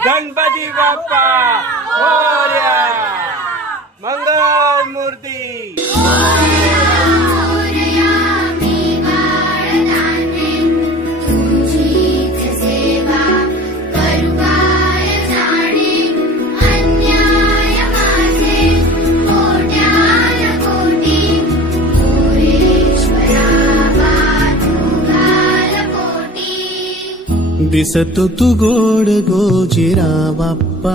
गणपती बाप्पा मोरया. मंगल मूर्ती. दिसतो तू गोड गोजिरा बाप्पा,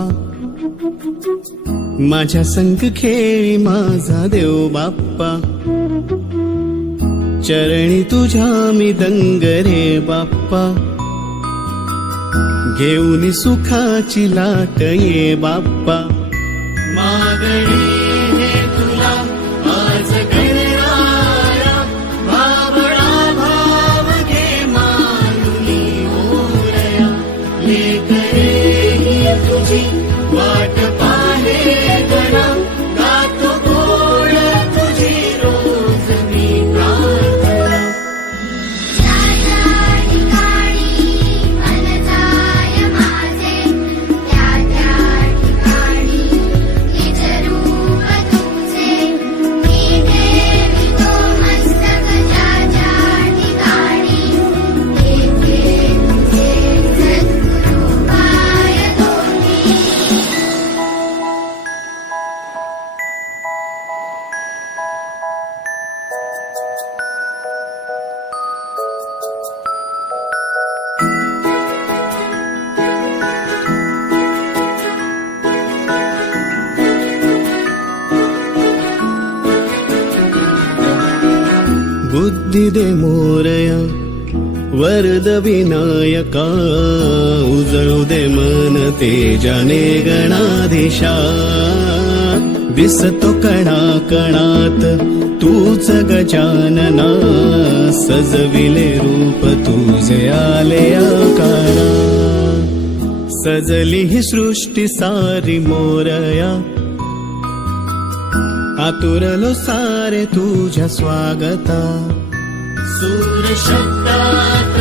माझ्या संग खेळी माझा देव बाप्पा. चरणी तुझ्या मी दंग रे बाप्पा, घेऊन सुखाची लाट ये बाप्पा. मागणी हे तुला आज गणराया, भावळा भाव घे मानुनी मोरया. लेकरे ही तुझी वाट पाहे गणा, गातो गोड तुझी रोज मी प्रार्थना. बुद्धी दे मोरया, वरद विनायका, उजळू दे मन तेजाने गणाधीशा. दिसतो कणा कणात तूच गजानना, सजविले रूप तुझे आले आकारा. सजली ही सृष्टी सारी मोरया, आतुरलो सारे तुझ्या स्वागता. सूर शब्दात